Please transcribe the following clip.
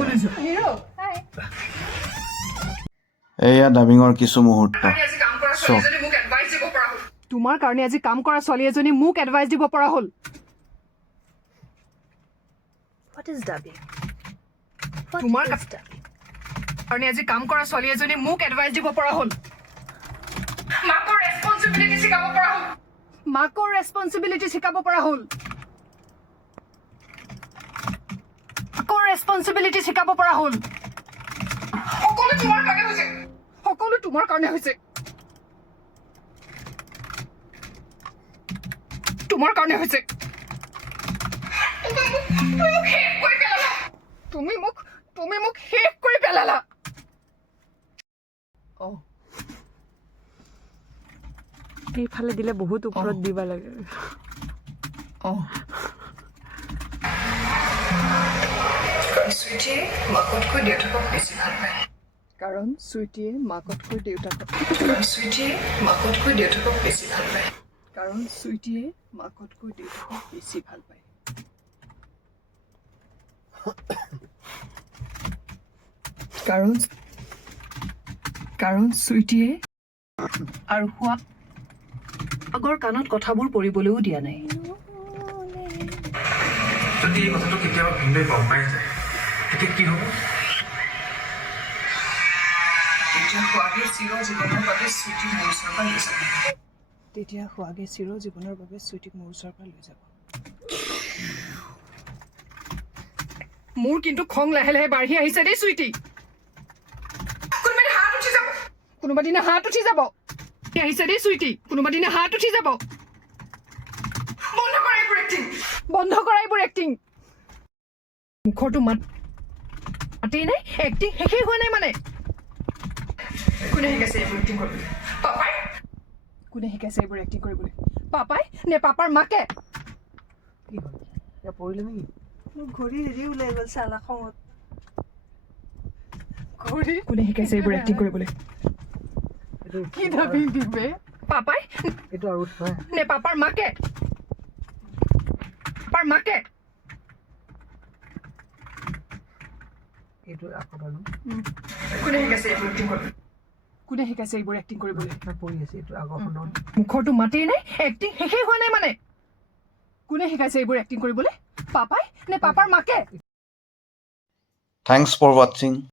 Hero হাই এয়া ডাবিঙৰ কিছু মুহূৰ্ত তোমাৰ কাৰণে আজি কাম কৰা ছোৱালী এজনী মোক এডভাইচ দিব পৰা হ'ল What is dubbing? তোমাৰ কাৰণে আজি কাম কৰা ছোৱালী এজনী মোক এডভাইচ দিব পৰা হ'ল মাকৰ ৰেসপন্সিবিলিটি শিকাব পৰা হ'ল মাকৰ ৰেসপন্সিবিলিটি শিকাব পৰা হ'ল মাকৰ ৰেসপন্সিবিলিটি শিকাব পৰা হ'ল সকলো তোমাৰ কাৰণে হৈছে সকলো তোমাৰ কাৰণে হৈছে তোমাৰ কাৰণে হৈছে তুমি মোক শেষ কৰি পেলালা এইফালে দিলে বহুত ওপৰত দিব লাগে সুইটিয়ে মাকতকৈ দেউতাকক বেছি ভাল পায় কাৰণ সুইটিয়ে মাকতকৈ দেউতাকক বেছি ভাল পায় কাৰণ সুইটিয়ে মাকতকৈ দেউতাকক বেছি ভাল পায় কাৰণ সুইটিয়ে আৰু হোৱা আগৰ কাণত কথাবোৰ পৰিবলৈও দিয়া নাই যদি এই কথাটো কেতিয়াবা ভিনদেউ গম পাই যায় তেতিয়া কি হ'ব তেতিয়া হোৱাগে চিৰ জীৱনৰ বাবে সুইটিক মোৰ ওচৰৰ পৰা লৈ যাব তেতিয়া হোৱাগে চিৰ জীৱনৰ বাবে সুইটিক মোৰ ওচৰৰ পৰা লৈ যাব মোৰ কিন্তু খং লাহে লাহে বাঢ়ি আহিছে দেই সুইটি কোনোবা দিনা হাত উঠি যাব আহিছে দেই সুইটি কোনোবা দিনা হাত উঠি যাব বন্ধ কৰা এইবোৰ এক্টিং মুখৰটো মাতেই নাই এক্টিং শেষেই হোৱা নাই মানে কোনে শিকাইছে এইবোৰ এক্টিং কৰিবলৈ পাপাই কোনে শিকাইছে এইবোৰ এক্টিং কৰিবলৈ পাপাই নে পাপাৰ মাকে কি হ'ল এতিয়া পৰিলে নেকি মোৰ ঘড়ী হেৰি ওলাই গ'ল চালা খঙত ঘড়ী কোনে শিকাইছে এইবোৰ এক্টিং কৰিবলৈ কি ভাবি দিবে পাপাই এইটো আৰু উঠোৱা নে পাপাৰ মাকে এইটো আকৌ বাৰু কোনে শিকাইছে এইবোৰ এক্টিং কৰিবলৈ পৰি আছে এইটো আগৰখনত মুখৰটো মাতেই নাই এক্টিং শেষেই হোৱা নাই মানে কোনে শিকাইছে এইবোৰ এক্টিং কৰিবলৈ পাপাই নে পাপাৰ মাকে Thanks for watching.